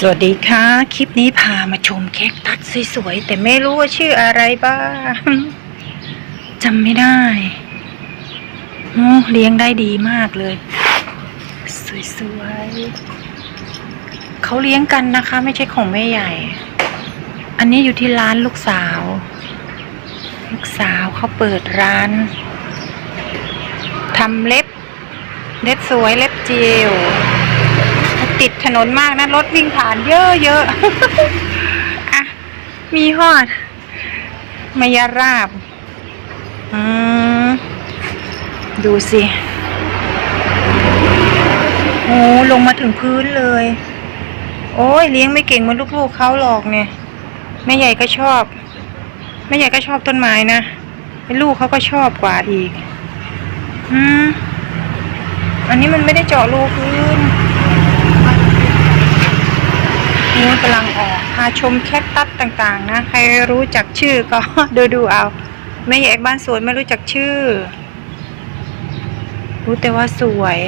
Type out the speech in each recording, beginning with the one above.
สวัสดีค่ะ คลิปนี้พามาชมแคคตัสสวยๆ แต่ไม่รู้ว่าชื่ออะไรบ้างจำไม่ได้โอ้เลี้ยงได้ดีมากเลย สวยๆเขาเลี้ยงกันนะคะ ไม่ใช่ของแม่ใหญ่ อันนี้อยู่ที่ร้านลูกสาว ลูกสาวเขาเปิดร้านทำเล็บ เล็บสวยเล็บเจล ดถนนมากนะ รถวิ่งผ่านเยอะเยอะอะมีฮอดมายาราบ อืม ดูสิโอ้ลงมาถึงพื้นเลย โอ้ยเลี้ยงไม่เก่งเหมือนลูกๆเขาหรอกเนี่ยแม่ใหญ่ก็ชอบแม่ใหญ่ก็ชอบต้นไม้นะลูกเขาก็ชอบกว่าอีก อืม อันนี้มันไม่ได้เจาะรูพื้น นิ้วกำลังออกพาชมแคคตัสต่างๆ นะ ใครรู้จักชื่อก็ดูดูเอาไม่อยากบ้านสวนไม่รู้จักชื่อ รู้แต่ว่าสวย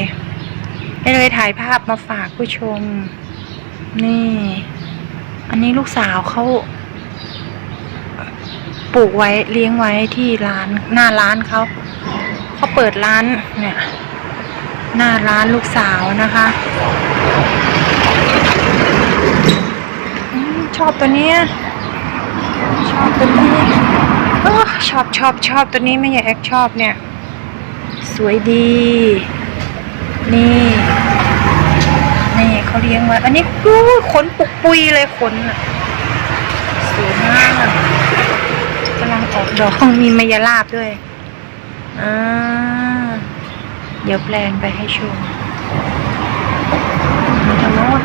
ได้เลยถ่ายภาพมาฝากผู้ชม นี่ อันนี้ลูกสาวเขาปลูกไว้เลี้ยงไว้ที่ร้านหน้าร้านเขาเขาเปิดร้านเนี่ย หน้าร้านลูกสาวนะคะ ชอบตัวนี้ชอบตัวนี้ชอบชอบชอบตัวนี้ไม่อยากแอกชอบเนี่ย สวยดี นี่ นี่เขาเลี้ยงไว้อันนี้กูขนปุกปุยเลยขนสวยมากกำลังออกดอกมีมายาลาบด้วยอ่าเดี๋ยวแปลนไปให้ชมทั้งหมด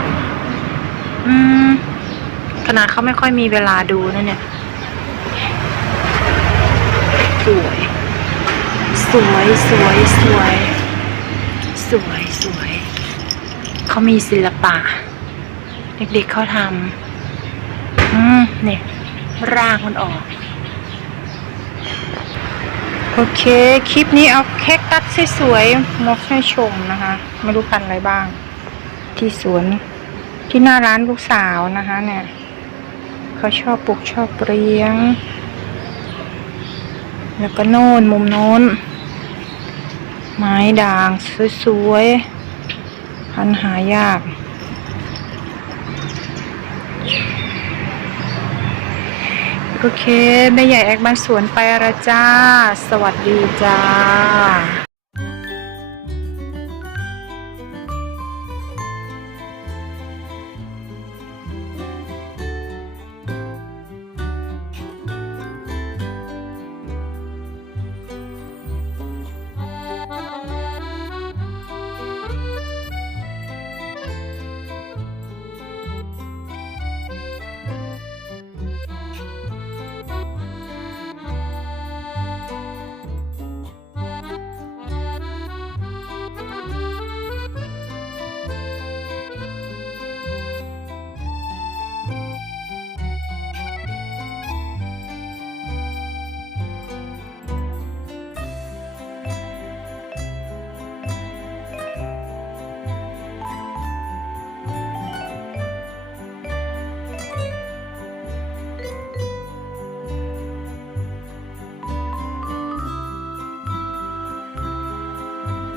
อืม ข นาดเขาไม่ค่อยมีเวลาดูนะเนี่ย สวย สวยสวยสวย สวยสวย เขามีศิลปะ เด็กๆเขาทำอืมเนี่ย รากมันออก โอเค คลิปนี้เอาแคคตัสสวยๆมาให้ชมนะคะ ไม่รู้พันธุ์อะไรบ้าง ที่สวนที่หน้าร้านลูกสาวนะคะเนี่ย เขาชอบปลูกชอบเลี้ยง แล้วก็โน่นมุมโน้น ไม้ด่างสวยๆพันหายากโอเคแม่ใหญ่แอกบ้านสวนไปละจ้า สวัสดีจ้า